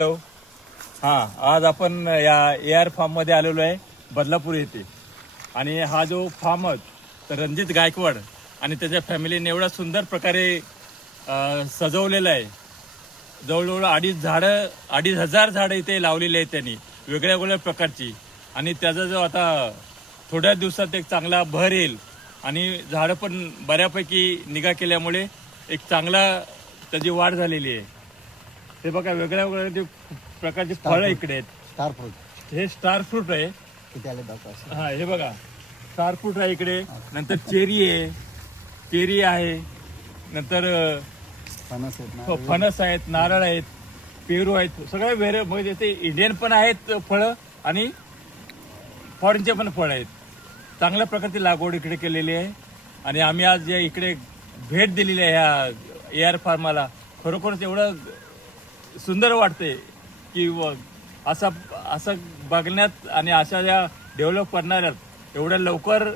Hello. हां, आज आपण या AR फार्ममध्ये आलेलो आहे बदलापूर येथे. आणि हा जो फार्म तर रणजित गायकवाड आणि त्याच्या फॅमिलीने एवढा सुंदर प्रकारे सजवलेलं आहे. जवळजवळ 2,500 झाडं इथे लावलेली आहेत त्यांनी, वेगळ्या वेगळ्या प्रकारची. आणि त्याचा जो आता थोड्या दिवसात एक चांगला भर येईल आणि झाडं पण बऱ्यापैकी निगा केल्यामुळे एक चांगला त्याची वाढ झालेली आहे. हे बघा, वेगळ्या वेगळ्या प्रकारचे फळं इकडे आहेत. स्टार फ्रूट हे स्टार फ्रूट आहे. किती आले दाखवा. हा, हे बघा, स्टार फ्रूट आहे इकडे. नंतर चेरी आहे. नंतर फणस आहेत ना. फणस आहेत, नारळ आहेत, पेरू आहेत. सगळे म्हणजे ते इंडियन पण आहेत फळं आणि फॉरेनचे पण फळं आहेत. चांगल्या प्रकारची लागवड इकडे केलेली आहे. आणि आम्ही आज या इकडे भेट दिलेली आहे ह्या AR फार्माला. खरोखरच एवढं सुंदर वाटते की असं बघण्यात आणि अशा ज्या डेव्हलप करणाऱ्यात एवढ्या लवकर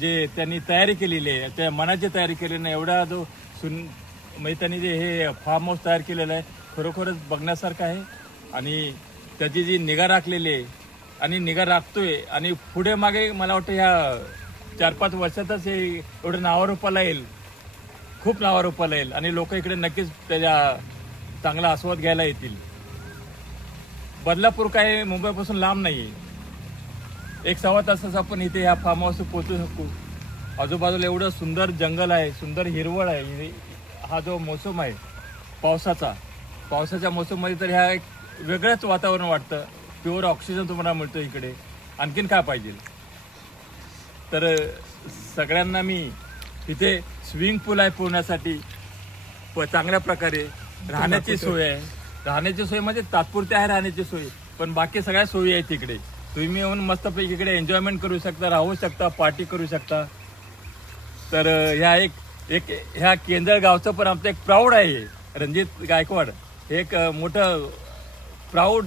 जे त्यांनी तयारी केलेली आहे, त्या मनाची तयारी केलेली नाही, एवढा जो म्हणजे त्यांनी जे हे फार्म हाऊस तयार केलेलं आहे खरोखरच बघण्यासारखं आहे. आणि त्याची जी निगा राखलेली आहे आणि निगा राखतोय आणि पुढे मागे मला वाटतं ह्या 4-5 वर्षातच हे एवढं नावारूपाला येईल, खूप नावारूपाला येईल. आणि लोक इकडे नक्कीच त्याच्या चांगला आस्वाद घ्यायला येतील. बदलापूर काय मुंबईपासून लांब नाही. 1-1.25 तासात आपण इथे ह्या फार्म हाऊस पोहोचू शकू. आजूबाजूला एवढं सुंदर जंगल आहे, सुंदर हिरवळ आहे. हा जो मोसम आहे पावसाच्या मोसममध्ये तर ह्या एक वेगळंच वातावरण वाटतं. प्युअर ऑक्सिजन तुम्हाला मिळतो इकडे. आणखीन काय पाहिजे. तर सगळ्यांना मी इथे स्विमिंग पूल आहे पोहण्यासाठी, चांगल्या प्रकारे राहण्याची सोय आहे. राहण्याची सोय म्हणजे तात्पुरती आहे राहण्याची सोय, पण बाकी सगळ्या सोयी आहेत तिकडे. तुम्ही येऊन मस्तपैकी इकडे एन्जॉयमेंट करू शकता, राहू शकता, पार्टी करू शकता. तर ह्या केंद्र गावचं पण आमचं एक प्राऊड आहे. रणजित गायकवाड हे एक मोठं प्राऊड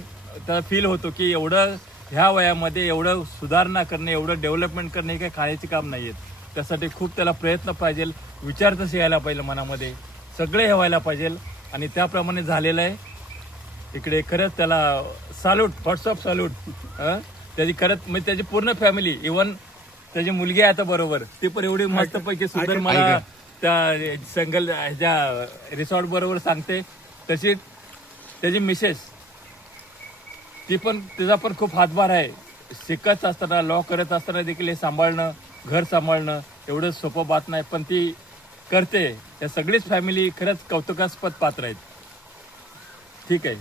फील होतो की एवढं ह्या वयामध्ये एवढं सुधारणा करणे, एवढं डेव्हलपमेंट करणे हे काही खायची काम नाही आहेत. त्यासाठी खूप त्याला प्रयत्न पाहिजे, विचार तसे यायला पाहिजे मनामध्ये, सगळे हे व्हायला पाहिजे. आणि त्याप्रमाणे झालेलं आहे इकडे. खरंच त्याला सॅल्यूट, व्हॉट्सअप सॅल्यूट. त्याची खरंच म्हणजे त्याची पूर्ण फॅमिली, इव्हन त्याची मुलगी आहे आता बरोबर, ती पण एवढी मस्तपैकी सुंदर मला त्या ह्याच्या रिसॉर्ट बरोबर सांगते. तशी त्याची मिसेस, ती पण, तिचा पण खूप हातभार आहे. शिकत असताना, लॉ करत असताना देखील हे सांभाळणं, घर सांभाळणं एवढं सोपं बात नाही, पण ती करते. या सगळीच फॅमिली खरंच कौतुकास्पद पात्र आहेत. ठीक आहे.